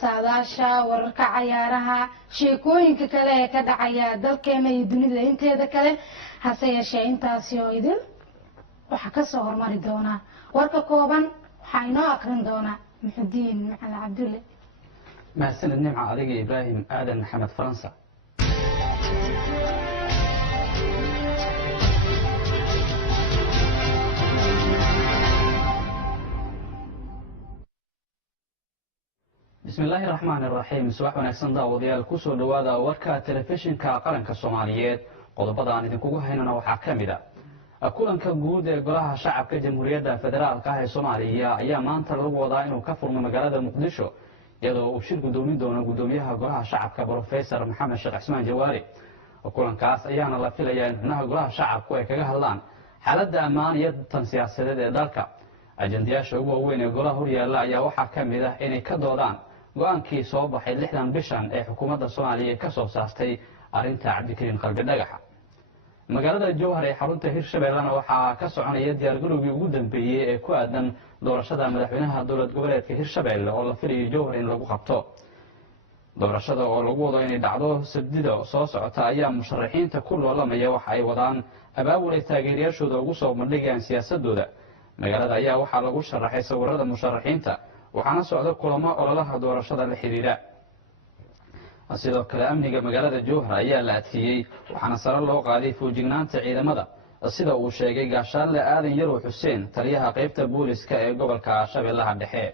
saadaasha wararka cayaaraha sheekooyinka kale ee ka dhacaya dalkeena iyo dunida inteeda kale hase yeeshee intaasi oo idil waxa ka soo hormari doona warka kooban waxa inoo aqrin doona Muxudiin Macalin Cabdulle mahadsanid nimca adiga Ibraahim Aadan Maxamed Faransa بسم الله الرحمن الرحيم سواح ونكسن داوديال كسو دوادا وركا تلفزيونكا قرنكا Soomaaliyeed qodobada aan idinkugu haynana waxa kamida kulanka guud ee golaha shacabka Jamhuuriyadda Federaalka ah ee Soomaaliya ayaa maanta lagu wadaa inuu ka furmo magaalada Muqdisho iyadoo uu shir gudoomin doono gudoomiyaha golaha shacabka Professor Maxamed Sheekh Cismaan Jawaari kulankaas ayaana la filayaa in xubnaha golaha shacabku ay kaga hadlaan xaaladda ammaan iyo tan siyaasadeed ee dalka ajandayaasha ugu weyn ee golaha horyaalla ayaa waxa kamid ah inay ka doodaan go'aankii soo baxay 60 bishan ee xukuumadda Soomaaliya ka soo saartay arinta Cabdikariin Qalbi Dhagaxa magaalada Jowhar ee xarunta Hirshabeellana waxa ka soconaya diyaar garowgii ugu dambeeyay ee ku aadan doorashada madaxweynaha dowlad goboleedka Hirshabeelle oo la filayo Jowhar in lagu qabto doorashada oo lagu wado inay dhacdo Sabtida soo socota ayaa musharaxiinta ku loolamaya waxa ay wadaan abaabul ay taageerayaashooda ugu soo bandhigayaan siyaasadooda magaalada ayaa waxa lagu sharaxay sawirada musharaxiinta waxaana socda kulamo ololaha doorashada la xiriira sidoo kale amniga magaalada Jowhar ayaa la adkeeyay waxaana sare loo qaaday foojignaanta ciidamada sida uu sheegay gaashaale Aadan Yarow Xuseen taliyaha qaybta booliska ee gobolka Shabeellaha Dhexe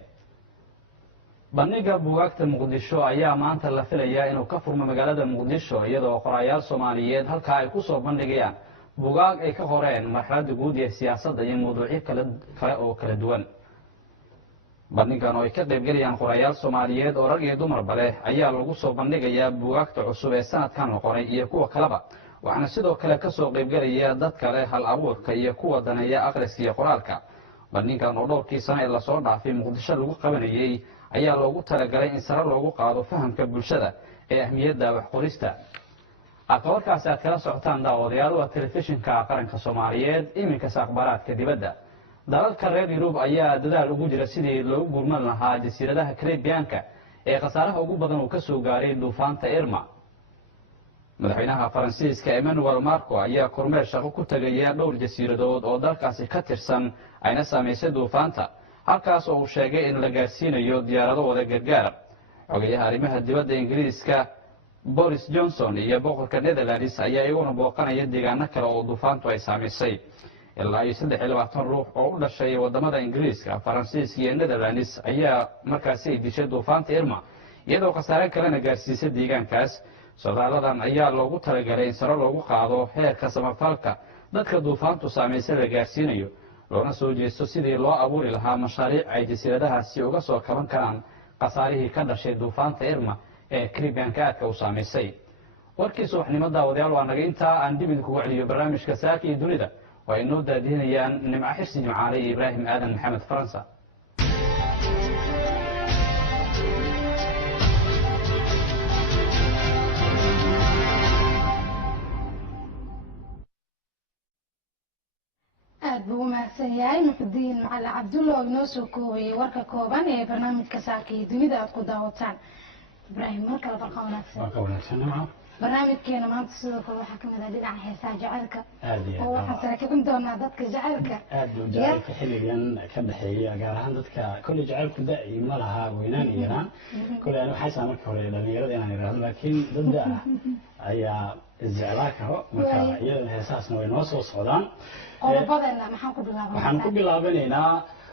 bandhiga buugaagta Muqdisho ayaa maanta la filayaa inuu ka furmo magaalada Muqdisho iyadoo qorayaal Soomaaliyeed halka ay ku soo bandhigayaan buugaag ay ka qoreen marxaladda guud ee siyaasadda iyo mowduucyo kale oo kala duwan bandhigan oo ay ka qaybgalayaan qorayaal Soomaaliyeed oo rag iyo dumarba leh ayaa lagu soo bandhigayaa buugaagta cusub ee sanadkan la qoray iyo kuwa kaleba waxaana sidoo kale ka soo qaybgalaya dad kale hal abuurka iyo kuwa daneeya akhriska iyo qoraalka bandhigan oo dhowrkii sano ee la soo dhaafay Muqdisho lagu qabanayay ayaa loogu talagalay in sare loogu qaado fahamka bulshada ee ahmiyadda wax qorista aqoonkaas aad kala socotaan daawadayaal waa telefishinka qaranka Soomaaliyeed iminka akhbaaraadka dibadda dalalka reer Yurub ayaa dadaal ugu jira sidii loo gurman lahaa jasiiradaha Caribbean-ka ee khasaaraha ugu badan uu ka soo gaaray duufaanta Irma madaxweynaha Faransiiska Emmanuel Macron ayaa kormeer shaqo ku tagaya dhowr jasiiradood oo dalkaasi ka tirsan ayna saameysay duufaanta halkaas oo uu sheegay in la gaarsiinayo diyaarado wada gargaar xogayaha arrimaha dibadda Ingiriiska Boris Johnson iyo boqorka Netherlands ayaa iyaguna booqanaya deegaano kale oo duufaantu ay saameysay ilaa 23 ruux oo u dhashay wadamada Ingiriiska Faransiiska iyo Netherlands ayaa markaasi ay dishay duufaanta Irma iyadoo khasaare kalena gaarsiisay deegaankaas socdaaladan ayaa loogu talagalay in sare loogu qaado heerka samafalka dadka duufaantu saameysay la gaarsiinayo loona soo jeesto sidii loo abuuri lahaa mashaariic ay jasiiradahaasi uga soo kaban karaan khasaarihii ka dhashay duufaanta Irma ee Caribbean-ka aadka u saameysay warkii subaxnimo daawadayaal waa naga intaa aan dib idinku wacdiyo barnaamijka saaka iyo dunida oo ay noo daadihinayaan Nimco Xirsi Jimcaale iyo Ibraahim Aadan Maxamed Faransa aad buu mahadsan yahay Muxudiin Macalin Cabdulle oo inoo soo koobay warka kooban ee barnaamijka saaka iyo dunida aad ku daawataan Ibraahim marka la barqa wanaagsan barnaamijkeena maanta sidoo kale waxa kamid ah dhinaca heesaha jacaylka oo waxaan tarakibin doonaa dadka jacaylka aad buu jacaylka xilligan ka dhaxeeya gaar ahaan dadka kulli jacaylku da'i ma laha weynaan iyo yaraan kulli aan waxay saameyn markii hore dhalinyarada inaan yiraahdo laakiin dad ayaa isjeclaa karo marka iyada heesaasna way noo soo socdaan qodobadana waxaan ku bilaabanaynaa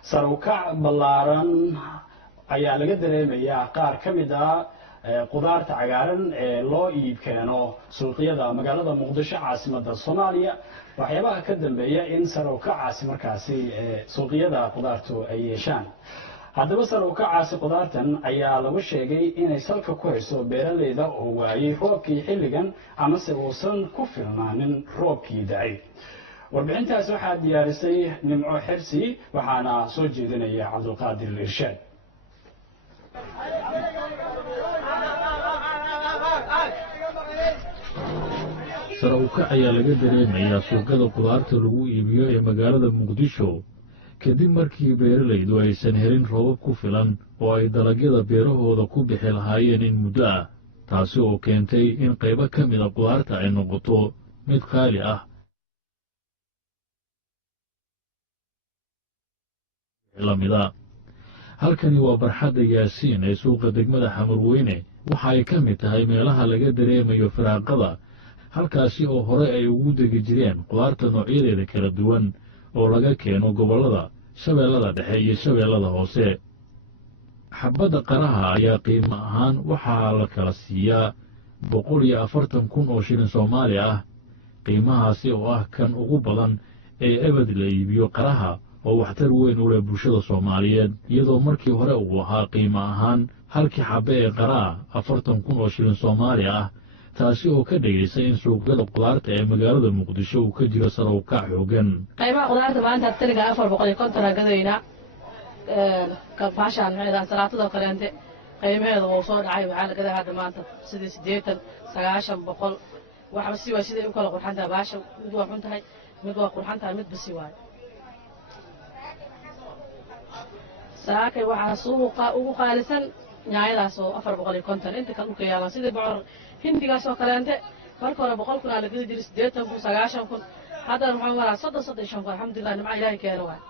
sar u kac ballaaran ayaa laga dareemayaa qaar ka mid ah qudaarta cagaaran ee loo iib keeno suuqyada magaalada Muqdisho caasimadda Soomaaliya waxyaabaha ka dambeeya in sar u kacaasi markaasi suuqyada qudaartu ay yeeshaan haddaba sar u kacaasi qudaartan ayaa lagu sheegay inay salka ku hayso beeraleyda oo waayay roobkii xilligan ama se uusan ku filnaanin roobkii da'ay warbixintaas waxaa diyaarisay Nimco Xirsi waxaana soo jeedinaya Cabdulqaadir Irshaad sar u kac ayaa laga dareemayaa suuqyada qudaarta lagu iibiyo ee magaalada Muqdisho kadib markii beeralaydu aysan helin roobab ku filan oo ay dalagyada beerahooda ku bixi lahaayeen in muddo ah taasi oo keentay in qaybo ka mida qudaarta ay noqoto mid qaali ah lamida halkani waa barxadda yaasiin ee suuqa degmada xamarweyne waxa ay ka mid tahay meelaha laga dareemayo firaaqada halkaasi oo hore ay ugu degi jireen qudaarta noocyadeeda kala duwan oo laga keeno gobollada shabeellada dhexe iyo shabeellada hoose xabbadda qaraha ayaa qiimo ahaan waxaa la kala siiyaa 140,000 oo shilin Soomaali ah qiimahaasi oo ah kan ugu badan ee abad la iibiyo qaraha oo waxtar weyn u leh bulshada Soomaaliyeed iyadoo markii hore uu ahaa qiimo ahaan halkii xabbe ee qaraa 40,000 oo shilin Soomaali ah taasi oo ka dhigaysa in suuqyada qudaarta ee magaalada Muqdisho uu ka jiro sare u kac xooggan qiimaha qudaarta maanta taliga 450 gadayna ka faashan meedan salaatada kaleente qiimaheedu uu soo dhacay waxa la gadaa hadda maanta 80 90 boqol waxa si waa sidii u kala qurxanta baasha mid waa xuntahay mid waa qurxanta mid bisi waay saakay waxa suuqa ugu qaalisan yaayadaas oo 450 inta kale u kayaan sidii bocor hindigaas oo kaleente marka hore 100 kun la gadi jiray 80 kun 90 kun hadda waxaan maraa 35 kun alxamdulillah nimca ilaahay keeno waay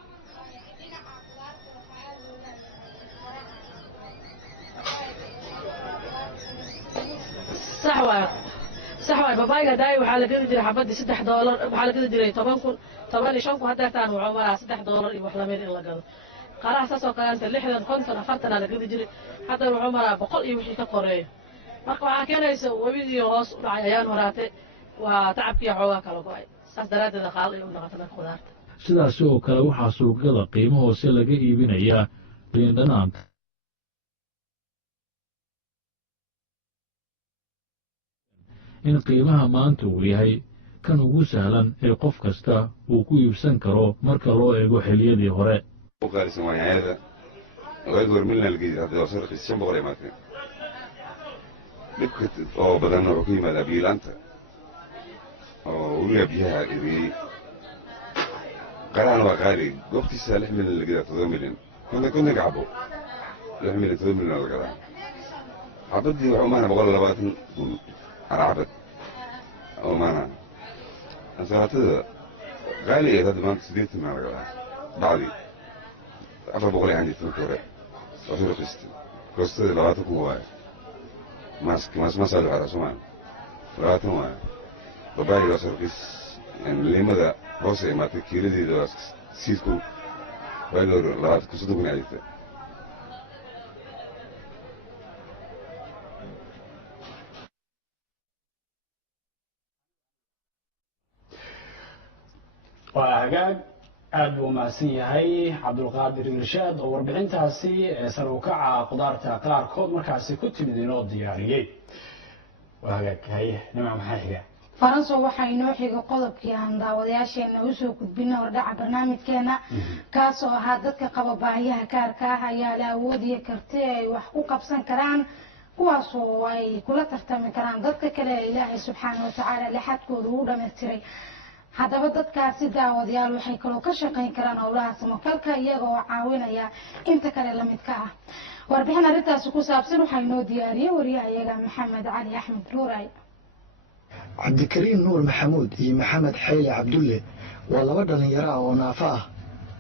صح بابايا داي وحال قد جري حبدي $6 وحال قد جري 10 كن 15 كن هدا تان وعمرها $6 iyo wax la meel in la gado qaraha saasoo kaleenta 60 konton 40 la gadi jiray hadda wacumara 100 iyo wixii ka koreeyo marka waxa keenaysa wabidii hoos u dhacay ayaan waraatay waa tacabkii xoogaa kala go'ay saas daraadeed qaal ay u noqotay qudaarta sidaas oo kale waxaa suuqyada qiimo hoose laga iibinayaa liin dhanaanta in qiimaha maanta uu yahay kan ugu sahlan ee qof kasta uu ku iibsan karo marka loo eego xilliyadii hore وقالسن ويادا ويدور من الجيزة هذا وصل خشم بقولي ما كان لكت أو بدنا ركيم هذا بيلانت أو ويا بيها إذا قرأنا وقاري قفتي سالح من الجيزة تضملين كنا قعبو لحمل تضملين هذا الكلام عبدي وعمانا بقول لباتن على عبد أو معنا أصلاً غالي هذا ما تسديت من هذا الكلام بعدي أفر بقولي عندي تنكورة وفيرو كوست لغاتكم هواي ما سألوا على سمان لغاتهم هواي وباقي وصل كيس يعني لماذا بوسي ما تكيري دي دواس سيسكو باقي لغاتكم صدقوا من عديثة وهاجاج aad buu mahadsan yahay cabdulqaadir irshaad oo warbixintaasi sare u kaca qudaarta qaarkood markaasi ku timid inoo diyaariyey waagaaghay nimca maxaa xiga faranso waxaa inoo xiga qodobkii aan daawadayaasheena usoo gudbina hordhaca barnaamijkeena kaasoo ahaa dadka qaba baahiyaha gaarka ah ayaa la awoodiya karti ay wax ku qabsan karaan kuwaasoo ay kula tartami karaan dadka kale ee ilaahay subxaana watacaala lixadkooda u dhamaystiray haddaba dadkaasi daawadayaal waxay kaloo ka shaqayn karaan howlaha samafalka iyaga oo caawinaya inta kale la midka ah warbixin arrintaasi ku saabsan waxaa inoo diyaariyey wariyahayaga maxamed cali axmed nuuray cabdikariim nuur maxamuud iyo maxamed xayle cabdulle waa laba dhallinyaro ah oo naafo ah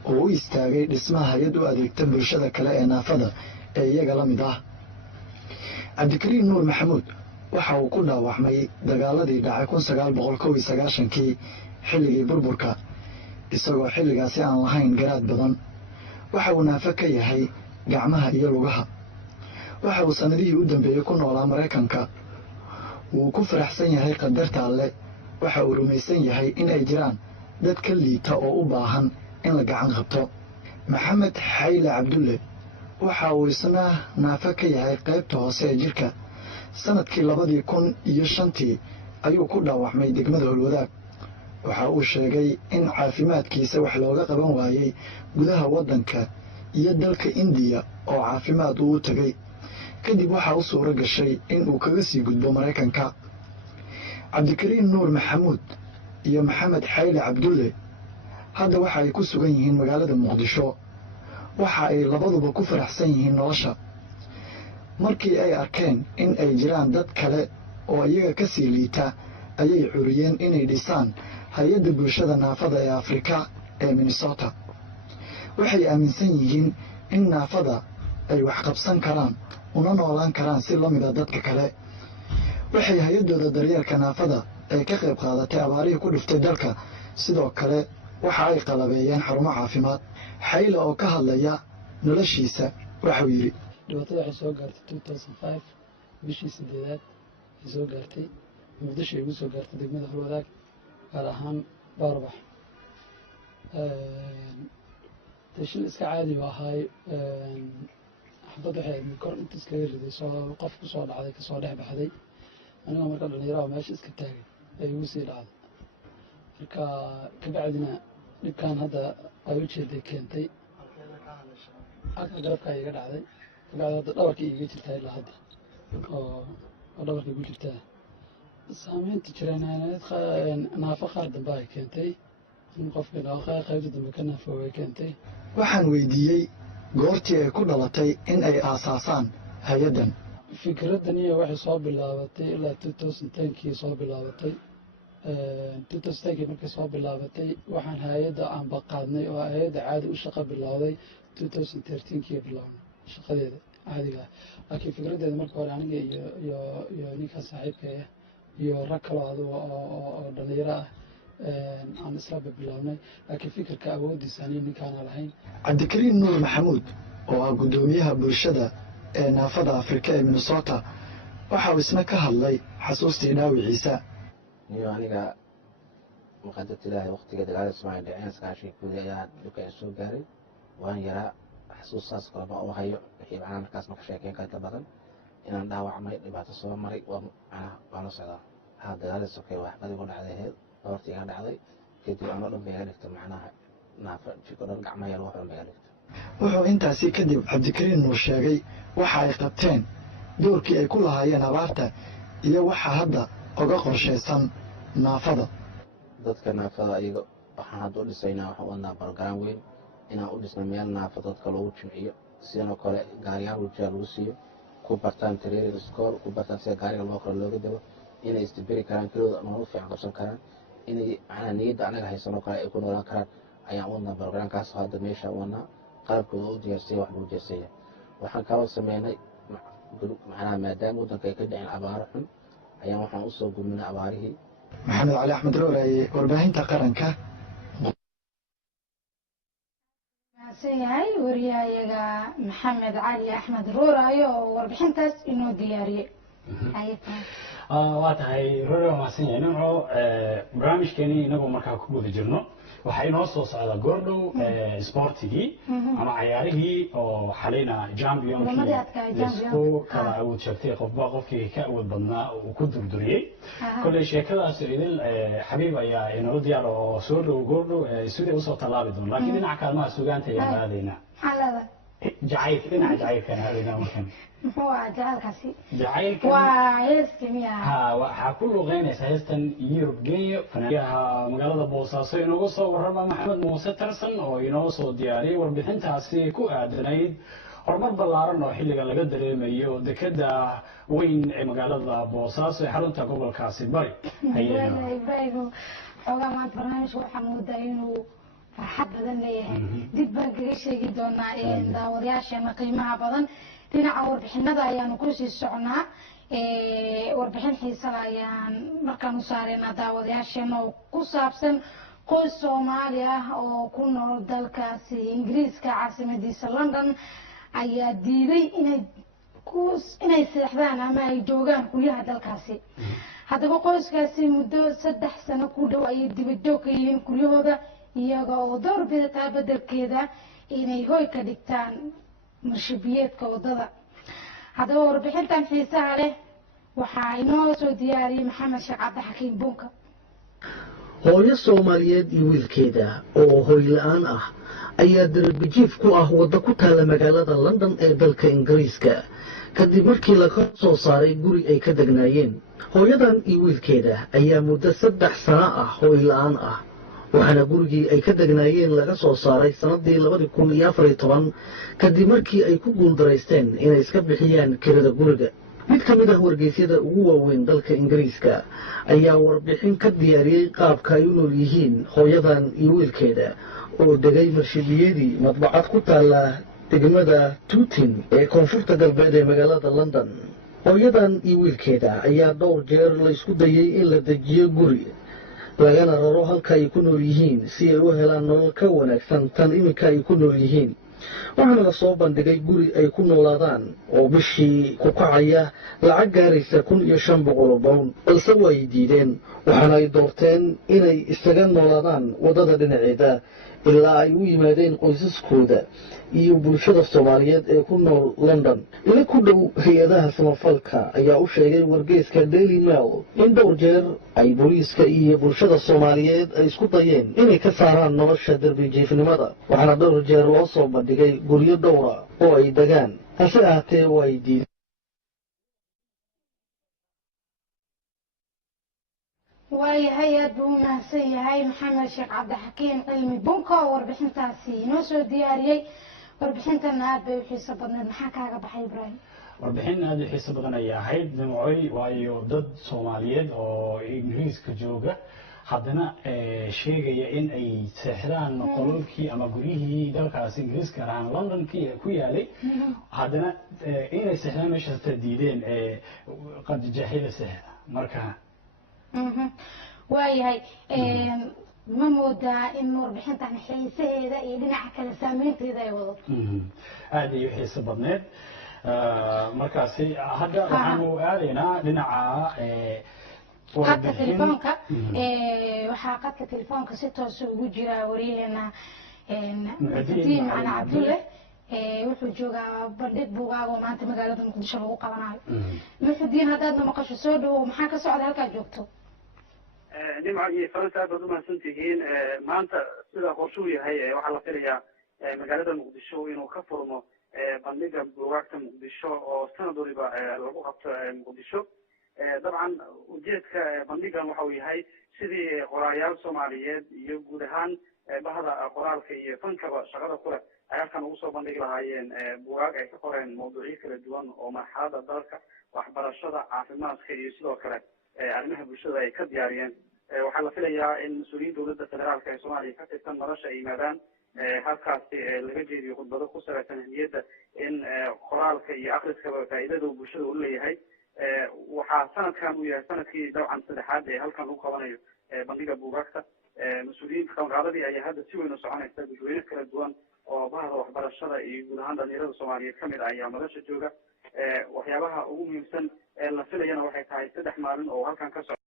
oo u istaagay dhismaha hay-ad u adeegta bulshada kale ee naafada ee iyaga la mid ah cabdikariim nuur maxamuud waxa uu ku dhaawacmay dagaaladii dhacay 1991kii xilligii burburka isagoo xilligaasi aan lahayn garaad badan waxa uu naafo ka yahay gacmaha iyo lugaha waxa uu sannadihii u dambeeyey ku noolaa Maraykanka wuu ku faraxsan yahay qadarta alle waxa uu rumaysan yahay in ay jiraan dad ka liita oo u baahan in la gacan qabto maxamed xayle cabdulle waxa uu isna naafo ka yahay qaybta hoose ee jirka sanadkii 2005 ayuu ku dhaawacmay degmada Holwadaag waxa uu sheegay in caafimaadkiisa wax looga qaban waayay gudaha waddanka iyo dalka Indiya oo caafimaad uu tagay kadib waxa uu suuro gashay in uu kaga sii gudbo Maraykanka cabdikariim nuur maxamuud iyo maxamed xayle cabdulle hadda waxa ay ku sugan yihiin magaalada muqdisho waxa ay labaduba ku faraxsan yihiin nolosha markii ay arkeen in ay jiraan dad kale oo iyaga ka sii liita ayay curiyeen inay dhisaan hay-adda bulshada naafada ee Afrika ee Minnesota waxay aaminsan yihiin in naafada ay wax qabsan karaan una noolaan karaan si la mid ah dadka kale waxay hay-adooda daryeelka naafada ay ka qayb qaadatay abaarihii ku dhiftay dalka sidoo kale waxa ay qalabeeyeen xarumo caafimaad xayla oo ka hadlaya noloshiisa waxuu yidhi dhibaatada waxay soo gaartay 2005 bishii 8aad ay soo gaartay muqdisho ay ugu soo gaartay degmada Hurwadaag gaar ahaan Baarbax tashin iska caadi u ahay xabad waxay ahayd kor inta iskaga riday soo qof ku soo dhacday ka soo dhex baxday anigoo marka dhalinyaro meesha iska taagay ay ugu sii dhacday marka kabacdina dhibkan hadda ay u jeeday keentay halka garabka iga dhacday kabacdi hadda dhabarka iga jirtaa ilaa hadda oo dhabarka igu jirtaa saameynta jireenaaneed naafo qaar dambe ay keentay in qofka qaybta dambe ka naafo ay keentay waxaan weydiiyey goortii ay ku dhalatay in ay aasaasaan hay-addan fikraddan iyo waxay soo bilaabatay ilaa 2010kii soo bilaabatay 2010kii markay soo bilaabatay waxaan hay-adda aan baqaadnay oo hay-adda caadi u shaqo bilowday 2013kii bilownay shaqadeeda caadiga ah laakiin fikraddeeda marka hore aniga iyo ninkaa saaxiibkaya iyo rag kaloo aduga oo dhalinyaro ah aan isla bilownay laakiin fikirka awoodiisa ani ninkaana lahayn cabdikariin nuur maxamuud oo ah guddoomiyaha bulshada ee naafada Afrika ee Minnesota waxa uu isna ka hadlay xasuustii dhaawiciisa niyo aniga muqaddad ilaahay waqtiga dagaalada Soomaaliya dhaceen iskaashii guud ayaa dhulka soo gaaray waan yaraa xasuusaas qalba oo hayo wixii macna markaas ma ka sheekeen ka badan inaan dhaawacmay dhibaato soo maray waa la socdaa dagaalada sokay wax qadi ku dhacday hortiga dhacday kadib aan oo dhan bay dhigtay macnaha naafa jiko dhan gacmaha yar waxaan bay dhigtay wuxuu intaasi kadib cabdikariin nuur sheegay waxa ay qabteen doorkii ay ku lahaayeen abaarta iyo waxa hadda uga qorshaysan naafada dadka naafada ayaga waxaan hadda u dhisaynaa waxaan wadnaa barnaamij weyn inaan u dhisno meel naafada dadka loogu jimciyo sidoo kale gaariyaal wajiga lagu siiyo ku bartaan training school ku bartaan sida gaariga loo kala looga dabo inay isdibiri karaan kilooda nolol fiican qabsan karaan inay macnaha niyadda anaga haysanoo kale ay ku noolaan karaan ayaan wadnaa barnaamijkaas hadda meesha wadnaa qalabkooda u diyaarsaya wax lagu jeesaya waxaan kaloo sameynay macnaha maadaama waddanka ay ka dhaceen abaaro xun ayaan waxaan u soo gudminay abaarihii maxamed cali axmed rooraaye warbaahinta qaranka yahay wariyahayaga maxamed cali axmed rooraaye oo warbixintaas inoo diyaariyey waa tahay rooraaye mahadsan yahay nimco barnaamijkeeni inagoo markaa ku guda jirno waxaa inoo soo socda goordhow sportigii ama cayaarihii oo xalayna championkiisku kala awood sheegtay qofba qofkii ka awood badnaa uu ku durduriyey kolley sheekadaas idil xabiib ayaa inoo diyaar oo soo dhow goordhow sidii usoo tallaabi doon laakiin dhinaca kaalmaha sugaanta ayaan aadaynaa jacaylka dhinaca jacaylkaan aadaynaa markan muxuu ahaa jacaylkaasi jacaylkan waa heesti miya waxaa ku luqeynaysa heestan yurub geeyo fanaaniyaha magaalada boosaaso inooga soo warrama maxamed muuse tarsan oo inoo soo diyaariyey warbixintaasi ku aadanayd horumar ballaaran oo xilliga laga dareemayo dekeda weyn ee magaalada boosaaso ee xarunta gobolkaasi bari ibrahim xoogaa maanta barnaamijka waxaa moodaa inuu farxad badan leeyahay dib baan kaga sheegi doonaa daawadayaasheena qiimaha badan dhinaca warbixinada ayaanu kusii socnaa warbixin xiisala ayaan markaan u saareynaa daawadayaasheena oo ku saabsan qoys Soomaali ah oo ku nool dalkaasi Ingiriiska caasimadiisa London ayaa diiday inay seexdaan ama ay joogaan guryaha dalkaasi haddaba qoyskaasi muddo 3 sano ku dhow ayay dibadjoog ka yihiin guryahooda iyaga oo door bidataa beddelkeeda inay hoy ka dhigtaan marshabiyeedka wadada haddaba warbixintan xiisaha leh waxaa inoo soo diyaariyey maxamed sheekh cabdixakiim bunka hooyo Soomaaliyeed iyo wiilkeeda oo hoy la'aan ah ayaa darbijiif ku ah waddo ku taala magaalada London ee dalka Ingiriiska kadib markii laga soo saaray guri ay ka degnaayeen hooyadan iyo wiilkeeda ayaa muddo 3 sano ah hoy la'aan ah waxaana gurigii ay ka degnaayeen laga soo saaray sannaddii 2014 kadib markii ay ku guuldaraysteen inay iska bixiyaan kirada guriga. mid ka mid ah wargeysyada ugu waaweyn dalka ingiriiska ayaa warbixin ka diyaariyey qaabka ay u nool yihiin hooyadan iyo wiilkeeda oo degay marshibiyadii madbacad ku taalla degmada Tooting ee koonfurta galbeed ee magaalada London. hooyadan iyo wiilkeeda ayaa dhowr jeer la isku dayay in la dejiyo guri lagana raro halka ay ku nool yihiin si ay u helaan nolol ka wanaagsan tan iminka ay ku nool yihiin. waxaana la soo bandhigay guri ay ku noolaadaan oo bishii ku kacaya lacag gaaraysa 1,500 pound balse way diideen waxaana ay doorteen inay isaga noolaadaan waddada dhinaceeda ilaa ay u yimaadeen qoysaskooda iyo bulshada Soomaaliyeed ee ku nool London. ila ku dhow hay-adaha samafalka ayaa u sheegay wargeyska Daily Mail in dhowr jeer ay booliiska iyo bulshada Soomaaliyeed ay isku dayeen inay ka saaraan nolosha darbijiifnimada waxaana dhowr jeer loo soo bandhigay guryo dhowra oo ay degaan hase ahaatee way diideen. waayahay aad buu u mahadsan yahay maxamed sheekh cabdixakiin cilmi bunko oo warbixintaasi inoo soo diyaariyey. warbixintana aad bay u xiiso badneed. maxaa kaaga baxay Ibraahim? warbixin aad u xiiso badan ayay ahayd nimcoy waayo dad Soomaaliyeed oo Ingiriiska jooga haddana sheegaya in ay seexdaan qololkii ama guryihii dalkaas Ingiriiska gaar ahaan London ku yaalay haddana inay seexdaan meeshaas diideen qadijaaxyada seexda marka waayahay ma moodaa in warbixintan xiisaheeda iyo dhinaca kale saameynteeda ay wado aad ay u xiiso badneed markaasi hadda waxaanu aadaynaa dhinaca qadka telefoonka waxaa qadka telefoonka si toos ugu jira wariyaheena Muxudiin Macalin Cabdulle wuxuu joogaa bandhig buugaag oo maanta magaalada Muqdisho lagu qabanayo. Muxudiin haddaadna maqasho soo dhawow maxaa ka socda halkaa joogto? nimco iyo faransa aad baad umahadsantihiin maanta sida qorshuu yahay waxaa la filayaa magaalada Muqdisho inuu ka furmo bandhiga buugaagta Muqdisho oo sanad waliba lagu qabto Muqdisho. dabcan ujeedka bandhigan waxa uu yahay sidii qoraayaal Soomaaliyeed iyo guud ahaan bahda qoraalka iyo fankaba shaqada kule ay halkan ugu soo bandhigi lahaayeen buugaag ay ka qoreen mawduucyo kala duwan oo marxaladda dalka waxbarashada caafimaadka iyo sidoo kale arrimaha bulshada ay ka diyaariyeen. waxaa la filayaa in mas-uuliyiin dowladda federaalka ee Soomaaliya ka tirsan nolosha ay yimaadaan halkaasi laga jeediyo khudbado ku salaysan ahmiyadda in qoraalka iyo akhriskaba faa'iidada uu bulshada u leeyahay. waxaa sanadkan uu yahay sanadkii dabcan saddexaad ee halkan lagu qabanayo bandhiga buugaagta. mas-uuliyiinta qabanqaadadii ayaa hadda si weyn u soconaysa dadweyne kala duwan oo bahda waxbarashada iyo guud ahaan dhalinyarada Soomaaliyeed ka mid ah ayaa madasha jooga. waxyaabaha ugu muhiimsan ee la filayana waxay tahay 3 maalin oo halkan ka socda